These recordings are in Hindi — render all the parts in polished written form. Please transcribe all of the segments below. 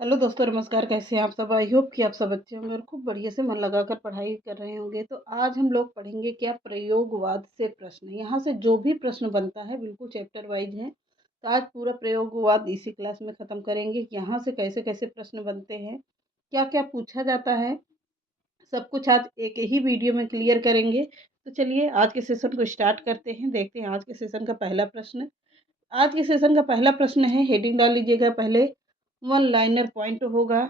हेलो दोस्तों, नमस्कार। कैसे हैं आप सब? आई होप कि आप सब अच्छे होंगे और खूब बढ़िया से मन लगाकर पढ़ाई कर रहे होंगे। तो आज हम लोग पढ़ेंगे क्या, प्रयोगवाद से प्रश्न। यहाँ से जो भी प्रश्न बनता है बिल्कुल चैप्टर वाइज है। तो आज पूरा प्रयोगवाद इसी क्लास में ख़त्म करेंगे कि यहाँ से कैसे कैसे प्रश्न बनते हैं, क्या क्या पूछा जाता है, सब कुछ आज एक ही वीडियो में क्लियर करेंगे। तो चलिए आज के सेशन को स्टार्ट करते हैं। देखते हैं आज के सेशन का पहला प्रश्न। आज के सेशन का पहला प्रश्न है, हेडिंग डाल लीजिएगा। पहले वन लाइनर पॉइंट होगा,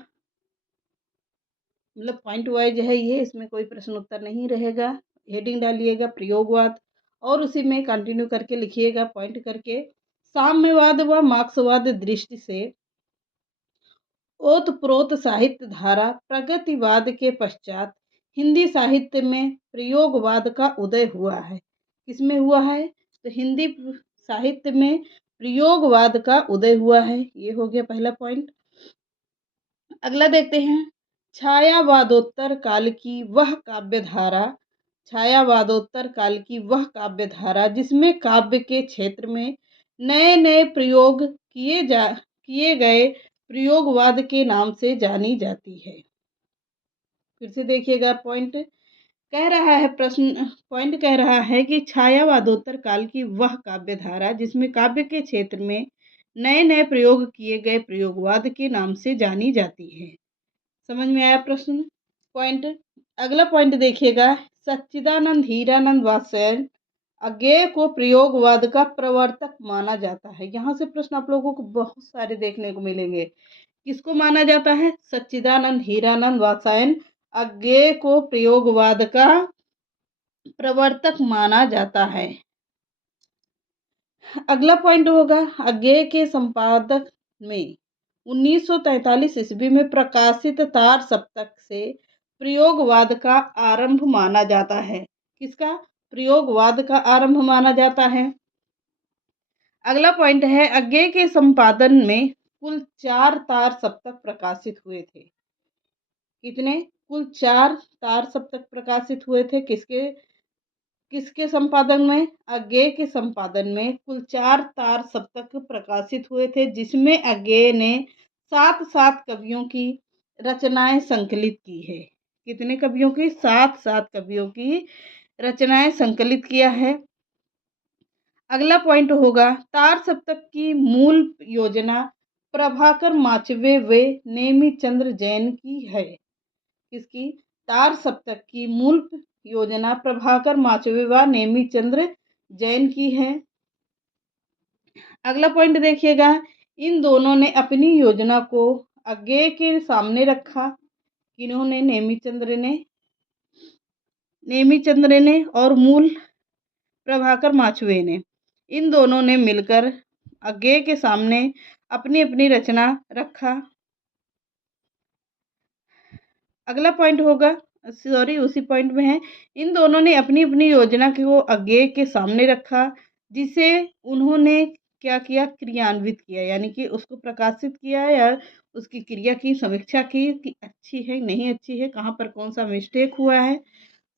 मतलब पॉइंट वाइज है ये, इसमें कोई प्रश्न उत्तर नहीं रहेगा। हेडिंग डालिएगा प्रयोगवाद और उसी में कंटिन्यू करके लिखिएगा पॉइंट करके। साम्यवाद व मार्क्सवाद दृष्टि से ओतप्रोत साहित्य धारा प्रगतिवाद के पश्चात हिंदी साहित्य में प्रयोगवाद का उदय हुआ है। किसमें हुआ है? तो हिंदी साहित्य में प्रयोगवाद का उदय हुआ है। ये हो गया पहला पॉइंट। अगला देखते हैं, छायावादोत्तर काल की वह काव्य धारा, छायावादोत्तर काल की वह काव्य धारा जिसमें काव्य के क्षेत्र में नए नए प्रयोग किए गए प्रयोगवाद के नाम से जानी जाती है। फिर से देखिएगा पॉइंट। कह रहा है प्रश्न, पॉइंट कह रहा है कि छायावादोत्तर काल की वह काव्य धारा जिसमें काव्य के क्षेत्र में नए नए प्रयोग किए गए प्रयोगवाद के नाम से जानी जाती है। समझ में आया प्रश्न? पॉइंट। अगला पॉइंट देखिएगा, सच्चिदानंद हीरानंद वात्स्यायन अज्ञेय को प्रयोगवाद का प्रवर्तक माना जाता है। यहाँ से प्रश्न आप लोगों को बहुत सारे देखने को मिलेंगे। किसको माना जाता है? सच्चिदानंद हीरानंद वात्स्यायन अज्ञेय को प्रयोगवाद का प्रवर्तक माना जाता है। अगला पॉइंट होगा, अज्ञेय के संपादक में 1943 ईस्वी में प्रकाशित तार सप्तक से प्रयोगवाद का आरंभ माना जाता है। किसका? प्रयोगवाद का आरंभ माना जाता है। अगला पॉइंट है, अज्ञेय के संपादन में कुल 4 तार सप्तक प्रकाशित हुए थे। कितने? कुल 4 तार सप्तक प्रकाशित हुए थे। किसके किसके संपादन में? अज्ञेय के संपादन में कुल 4 तार सप्तक प्रकाशित हुए थे, जिसमें अज्ञेय ने 7 कवियों की रचनाएं संकलित की है। कितने कवियों की? 7 कवियों की रचनाएं संकलित किया है। अगला पॉइंट होगा, तार सप्तक की मूल योजना प्रभाकर माचवे व नेमिचंद्र जैन की है। किसकी? तार सप्तक की मूल योजना प्रभाकर माचवे व नेमिचंद्र जैन की है। अगला पॉइंट देखिएगा, इन दोनों ने अपनी योजना को अज्ञेय के सामने रखा। किन्होंने? नेमिचंद्र ने और मूल प्रभाकर माचवे ने। इन दोनों ने मिलकर अज्ञेय के सामने अपनी अपनी रचना रखा। अगला पॉइंट होगा, उसी पॉइंट में है, इन दोनों ने अपनी अपनी योजना को अज्ञेय के सामने रखा, जिसे उन्होंने क्या किया? क्रियान्वित किया, यानी कि उसको प्रकाशित किया या उसकी क्रिया की समीक्षा की कि अच्छी है नहीं अच्छी है, कहाँ पर कौन सा मिस्टेक हुआ है,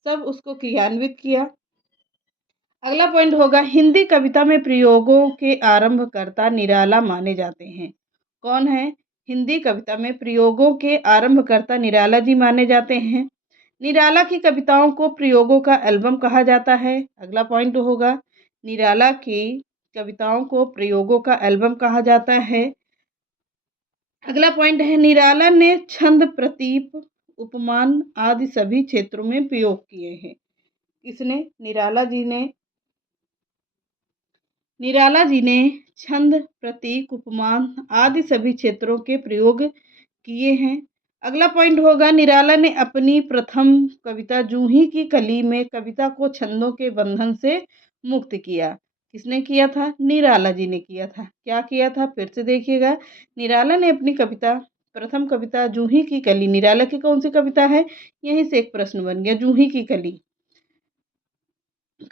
सब उसको क्रियान्वित किया। अगला पॉइंट होगा, हिंदी कविता में प्रयोगों के आरंभकर्ता निराला माने जाते हैं। कौन है? हिंदी कविता में प्रयोगों के आरंभकर्ता निराला जी माने जाते हैं। निराला की कविताओं को प्रयोगों का एल्बम कहा जाता है। अगला पॉइंट होगा, निराला की कविताओं को प्रयोगों का एल्बम कहा जाता है। अगला पॉइंट है, निराला ने छंद, प्रतीप, उपमान आदि सभी क्षेत्रों में प्रयोग किए हैं। किसने? निराला जी ने छंद, प्रतीक, उपमान आदि सभी क्षेत्रों के प्रयोग किए हैं। अगला पॉइंट होगा, निराला ने अपनी प्रथम कविता जूही की कली में कविता को छंदों के बंधन से मुक्त किया। किसने किया था? निराला जी ने किया था। क्या किया था? फिर से देखिएगा, निराला ने अपनी कविता, प्रथम कविता जूही की कली, निराला की कौन सी कविता है? यहीं से एक प्रश्न बन गया, जूही की कली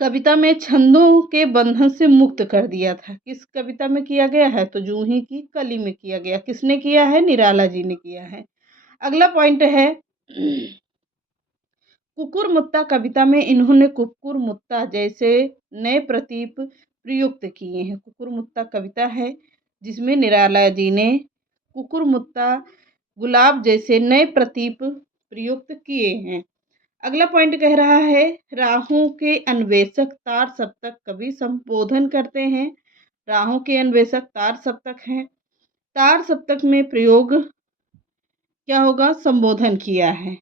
कविता में छंदों के बंधन से मुक्त कर दिया था। किस कविता में किया गया है? तो जूही की कली में किया गया। किसने किया है? निराला जी ने किया है। अगला पॉइंट है, कुकुर मुत्ता कविता में इन्होंने कुकुर मुत्ता जैसे नए प्रतीप प्रयुक्त किए हैं। कुकुर मुत्ता कविता है जिसमें निराला जी ने कुकुर मुत्ता गुलाब जैसे नए प्रतीक प्रयुक्त किए हैं। अगला पॉइंट कह रहा है राहों के अन्वेषक तार सप्तक कवि संबोधन करते हैं। राहों के अन्वेषक तार सप्तक हैं। तार सप्तक में प्रयोग क्या होगा? संबोधन किया है।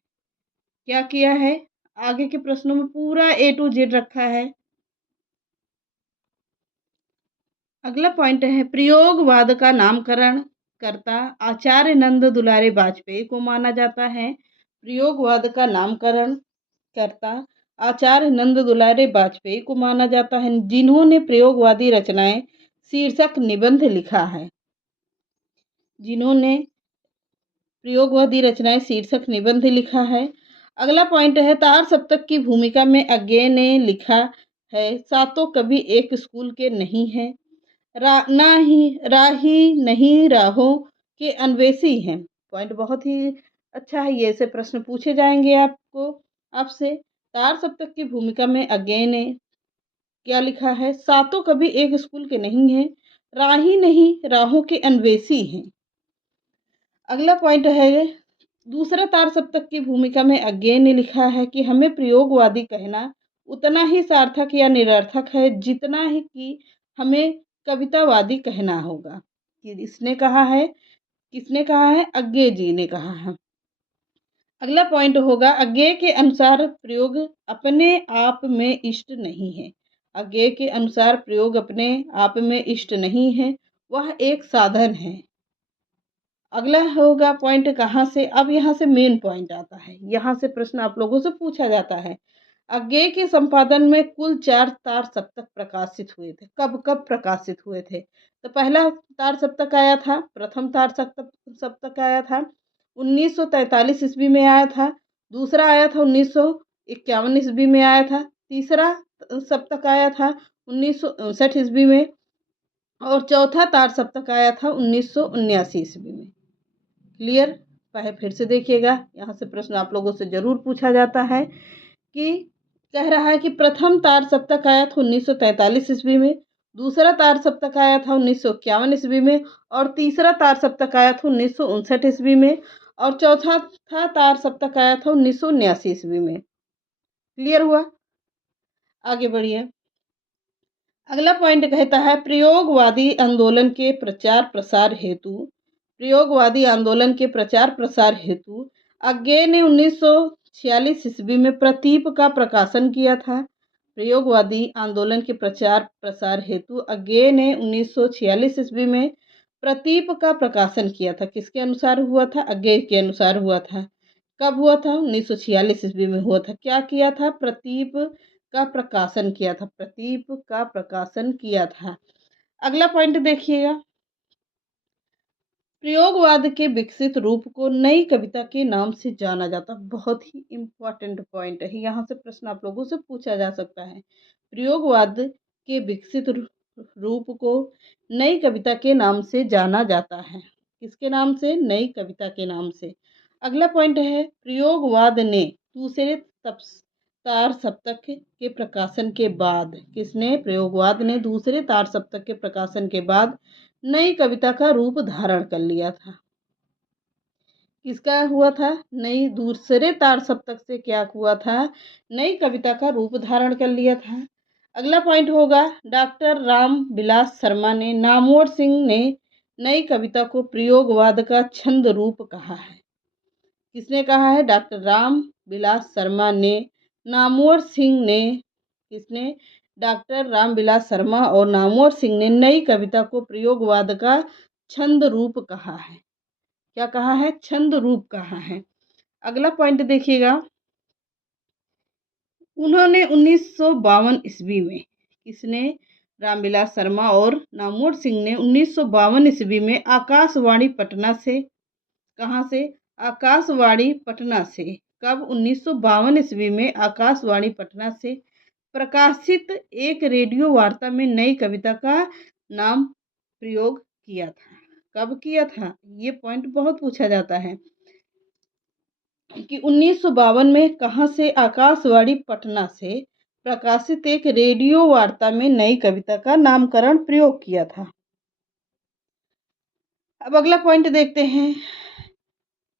क्या किया है? आगे के प्रश्नों में पूरा A to Z रखा है। अगला पॉइंट है प्रयोगवाद का नामकरण करता आचार्य नंद दुलारे वाजपेयी को माना जाता है। प्रयोगवाद का नामकरण करता आचार्य नंद दुलारे वाजपेयी को माना जाता है, जिन्होंने प्रयोगवादी रचनाएं शीर्षक निबंध लिखा है। जिन्होंने प्रयोगवादी रचनाएं शीर्षक निबंध लिखा है। अगला पॉइंट है तार सप्तक की भूमिका में अज्ञे ने लिखा है सातों कवि एक स्कूल के नहीं हैं। राही नहीं राहों के अन्वेषी हैं। पॉइंट बहुत ही अच्छा है, ये ऐसे प्रश्न पूछे जाएंगे आपसे। तार सप्तक की भूमिका में अज्ञे ने क्या लिखा है? सातों कवि एक स्कूल के नहीं हैं, राही नहीं राहों के अन्वेषी हैं। अगला पॉइंट है दूसरा तार सप्तक की भूमिका में अज्ञे ने लिखा है कि हमें प्रयोगवादी कहना उतना ही सार्थक या निरर्थक है जितना ही कि हमें कवितावादी कहना होगा। कि किसने कहा है? अज्ञे जी ने कहा है। अगला पॉइंट होगा अज्ञे के अनुसार प्रयोग अपने आप में इष्ट नहीं है। अज्ञे के अनुसार प्रयोग अपने आप में इष्ट नहीं है, वह एक साधन है। अगला होगा पॉइंट कहाँ से? अब यहाँ से मेन पॉइंट आता है, यहाँ से प्रश्न आप लोगों से पूछा जाता है। अज्ञे के संपादन में कुल 4 तार सप्तक प्रकाशित हुए थे। कब कब प्रकाशित हुए थे? तो पहला तार सप्तक आया था, प्रथम तार सप्तक आया था 1943 ईस्वी में आया था। दूसरा आया था 1951 ईस्वी में आया था। तीसरा सप्तक आया था 1959 ईस्वी में और चौथा तार सप्तक आया था 1979 ईस्वी में। क्लियर? फिर से देखिएगा, यहाँ से प्रश्न आप लोगों से जरूर पूछा जाता है कि कह रहा है कि प्रथम तार सप्तक आया था 1943 ईस्वी में, दूसरा तार सप्तक आया था 1951 ईस्वी में और तीसरा तार सप्तक आया था 1959 ईस्वी में और चौथा तार सप्तक आया था 1979 ईस्वी में। क्लियर हुआ? आगे बढ़िए। अगला पॉइंट कहता है प्रयोगवादी आंदोलन के प्रचार प्रसार हेतु अज्ञे ने 1946 ईस्वी में प्रतीप का प्रकाशन किया था। प्रयोगवादी आंदोलन के प्रचार प्रसार हेतु अज्ञे ने 1946 ईस्वी में प्रतीप का प्रकाशन किया था। किसके अनुसार हुआ था? अज्ञे के अनुसार हुआ था। कब हुआ था? 1946 ईस्वी में हुआ था। क्या किया था? प्रतीप का प्रकाशन किया था। अगला पॉइंट देखिएगा, प्रयोगवाद के विकसित रूप को नई कविता के नाम से जाना जाता। बहुत ही इम्पोर्टेंट पॉइंट है, यहाँ से प्रश्न आप लोगों से पूछा जा सकता है। प्रयोगवाद के विकसित रूप को नई कविता के नाम से जाना जाता है। किसके नाम से? नई कविता के नाम से। अगला पॉइंट है प्रयोगवाद ने दूसरे तार सप्तक के प्रकाशन के बाद प्रयोगवाद ने दूसरे तार सप्तक के प्रकाशन के बाद नई कविता का रूप धारण कर लिया था। किसका हुआ था? दूसरे तार सप्तक से क्या हुआ था? नई कविता का रूप धारण कर लिया था। अगला पॉइंट होगा डॉक्टर राम बिलास शर्मा ने नामवर सिंह ने नई कविता को प्रयोगवाद का छंद रूप कहा है। किसने कहा है? डॉक्टर राम बिलास शर्मा ने नामवर सिंह ने डॉक्टर रामविलास शर्मा और नामवर सिंह ने नई कविता को प्रयोगवाद का छंद रूप कहा है। क्या कहा है? छंद रूप कहा है। अगला पॉइंट देखिएगा, उन्होंने 1952 ईस्वी में रामविलास शर्मा और नामवर सिंह ने 1952 ईस्वी में आकाशवाणी पटना से कब? 1952 ईस्वी में आकाशवाणी पटना से प्रकाशित एक रेडियो वार्ता में नई कविता का नाम प्रयोग किया था। कब किया था? ये पॉइंट बहुत पूछा जाता है कि 1952 में कहाँ से? आकाशवाणी पटना से प्रकाशित एक रेडियो वार्ता में नई कविता का नामकरण प्रयोग किया था। अब अगला पॉइंट देखते हैं,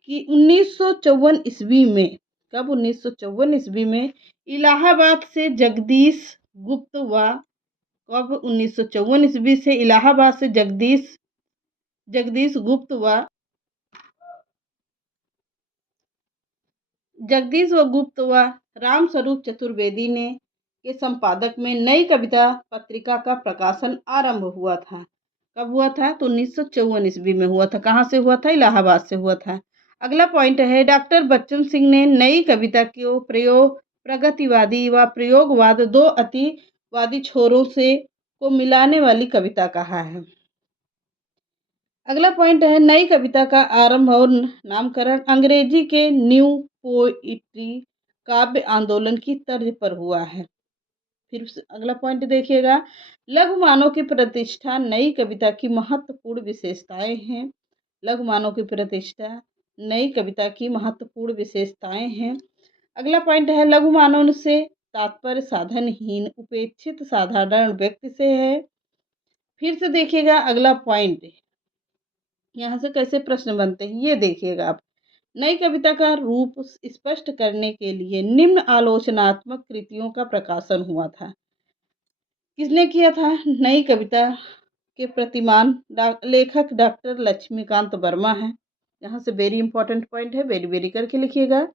कि 1954 ईस्वी में, कब 1954 ईस्वी में इलाहाबाद से जगदीश गुप्त व कब 1954 ईस्वी से इलाहाबाद से जगदीश गुप्त व रामस्वरूप चतुर्वेदी ने के संपादक में नई कविता पत्रिका का प्रकाशन आरंभ हुआ था। कब हुआ था? तो 1954 ईस्वी में हुआ था। कहाँ से हुआ था? इलाहाबाद से हुआ था। अगला पॉइंट है, डॉक्टर बच्चन सिंह ने नई कविता को प्रगतिवादी व प्रयोगवाद, दो अतिवादी छोरों से को मिलाने वाली कविता कहा है। अगला पॉइंट है, नई कविता का आरंभ और नामकरण अंग्रेजी के न्यू पोइट्री काव्य आंदोलन की तर्ज पर हुआ है। फिर अगला पॉइंट देखिएगा, लघु मानव की प्रतिष्ठा नई कविता की महत्वपूर्ण विशेषताएं हैं। लघु मानव की प्रतिष्ठा नई कविता की महत्वपूर्ण विशेषताएं हैं। अगला पॉइंट है, लघु मानव से तात्पर्य साधनहीन उपेक्षित साधारण व्यक्ति से है। फिर से देखिएगा अगला पॉइंट, यहाँ से कैसे प्रश्न बनते हैं ये देखिएगा आप। नई कविता का रूप स्पष्ट करने के लिए निम्न आलोचनात्मक कृतियों का प्रकाशन हुआ था। किसने किया था? नई कविता के प्रतिमान लेखक डॉक्टर लक्ष्मीकांत वर्मा है। यहाँ से वेरी इंपॉर्टेंट पॉइंट है, वेरी वेरी करके लिखिएगा।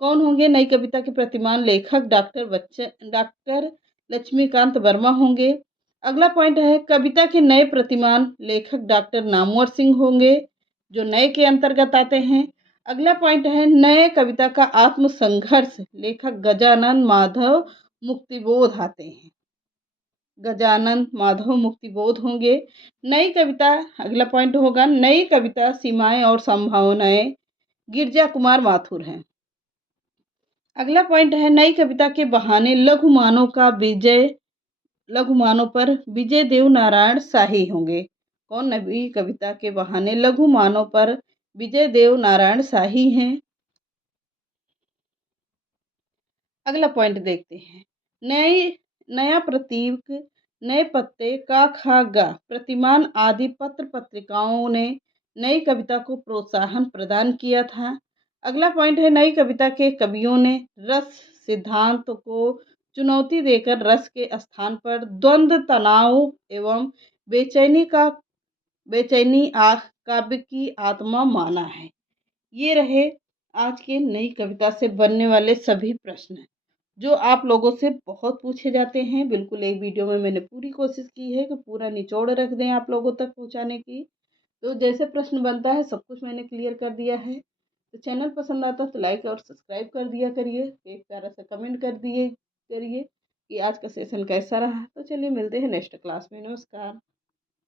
कौन होंगे नई कविता के प्रतिमान लेखक? डॉक्टर लक्ष्मीकांत वर्मा होंगे। अगला पॉइंट है, कविता के नए प्रतिमान लेखक डॉक्टर नामवर सिंह होंगे, जो नए के अंतर्गत आते हैं। अगला पॉइंट है, नए कविता का आत्मसंघर्ष लेखक गजानन माधव मुक्तिबोध आते हैं। गजानन माधव मुक्तिबोध होंगे। नई कविता, अगला पॉइंट होगा, नई कविता सीमाएं और संभावनाएं गिरजा कुमार माथुर हैं। अगला पॉइंट है, नई कविता के बहाने लघु मानव पर विजय देव नारायण शाही होंगे। कौन? नई कविता के बहाने लघु मानव पर विजय देव नारायण शाही हैं। अगला पॉइंट देखते हैं, नया प्रतीक, नए पत्ते, का खा गा प्रतिमान आदि पत्र पत्रिकाओं ने नई कविता को प्रोत्साहन प्रदान किया था। अगला पॉइंट है, नई कविता के कवियों ने रस सिद्धांत को चुनौती देकर रस के स्थान पर द्वंद्व, तनाव एवं बेचैनी काव्य की आत्मा माना है। ये रहे आज के नई कविता से बनने वाले सभी प्रश्न, जो आप लोगों से बहुत पूछे जाते हैं। बिल्कुल एक वीडियो में मैंने पूरी कोशिश की है कि पूरा निचोड़ रख दें आप लोगों तक पहुंचाने की। तो जैसे प्रश्न बनता है सब कुछ मैंने क्लियर कर दिया है। तो चैनल पसंद आता तो लाइक और सब्सक्राइब कर दिया करिए, एक प्यारा सा कमेंट कर दिए करिए कि आज का सेशन कैसा रहा। तो चलिए मिलते हैं नेक्स्ट क्लास में। नमस्कार।